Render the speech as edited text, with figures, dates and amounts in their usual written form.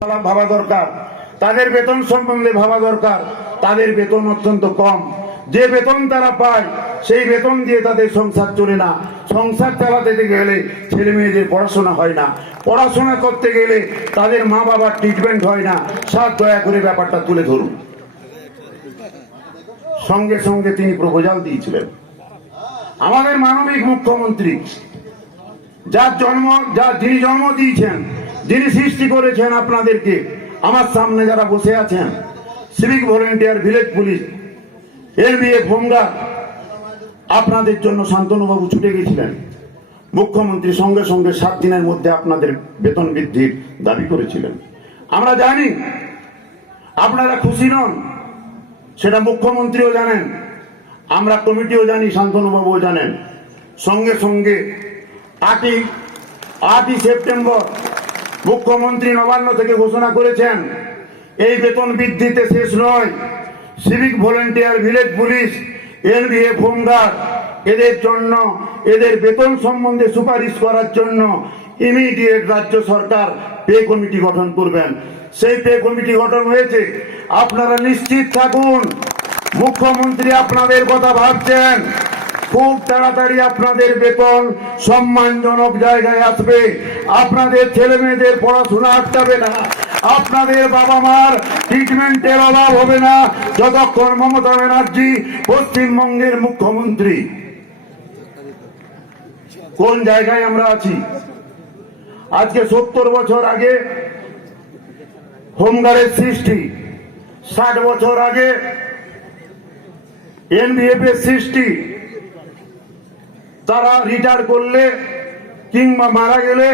ভাবা দরকার, তাদের বেতন সম্বন্ধে ভাবা দরকার। তাদের বেতন অত্যন্ত কম, যে বেতন তারা পায় সেই বেতন দিয়ে তাদের সংসার চলে না। সংসার চালাতে গেলে ছেলে মেয়েদের পড়াশোনা হয় না, পড়াশোনা করতে গেলে তাদের মা বাবার ট্রিটমেন্ট হয় না। স্যার দয়া করে ব্যাপারটা তুলে ধরুন। সঙ্গে সঙ্গে তিনি প্রপোজাল দিয়েছিলেন। আমাদের মানবিক মুখ্যমন্ত্রী, যিনি জন্ম দিয়েছেন, যিনি সৃষ্টি করেছেন আপনাদেরকে, আমার সামনে যারা বসে আছেন, civic volunteer, village police, NVF, home guard, আপনাদের জন্য শান্তনুবাবু ছুটে গেছিলেন। মুখ্যমন্ত্রী সঙ্গে সঙ্গে 7 দিনের মধ্যে আপনাদের বেতন বৃদ্ধির দাবি করেছিলেন। আমরা জানি আপনারা খুশি নন, সেটা মুখ্যমন্ত্রীও জানেন, আমরা কমিটিও জানি, শান্তনুবাবুও জানেন। সঙ্গে সঙ্গে 8ই সেপ্টেম্বর মুখ্যমন্ত্রী নবান্ন থেকে ঘোষণা করেছেন, এই বেতন বৃদ্ধিতে শেষ নয়। Civic volunteer, village police, NVF, home guard, এদের জন্য, এদের বেতন সম্বন্ধে সুপারিশ করার জন্য ইমিডিয়েট রাজ্য সরকার পে কমিটি গঠন করবেন। সেই পে কমিটি গঠন হয়েছে। আপনারা নিশ্চিত থাকুন, মুখ্যমন্ত্রী আপনাদের কথা ভাবছেন। খুব তাড়াতাড়ি আপনাদের বেতন সম্মানজনক জায়গায় আসবে। আপনাদের ছেলে মেয়েদের পড়াশোনা আটকাবে না, আপনাদের বাবা মার ট্রিটমেন্টের অভাব হবে না যতক্ষণ মমতা ব্যানার্জি পশ্চিমবঙ্গের মুখ্যমন্ত্রী। কোন জায়গায় আমরা আছি? আজকে 70 বছর আগে হোমগার্ডের সৃষ্টি, 60 বছর আগে এনবিএফ এর সৃষ্টি। তারা রিটায়ার করলে কিংবা মারা গেলে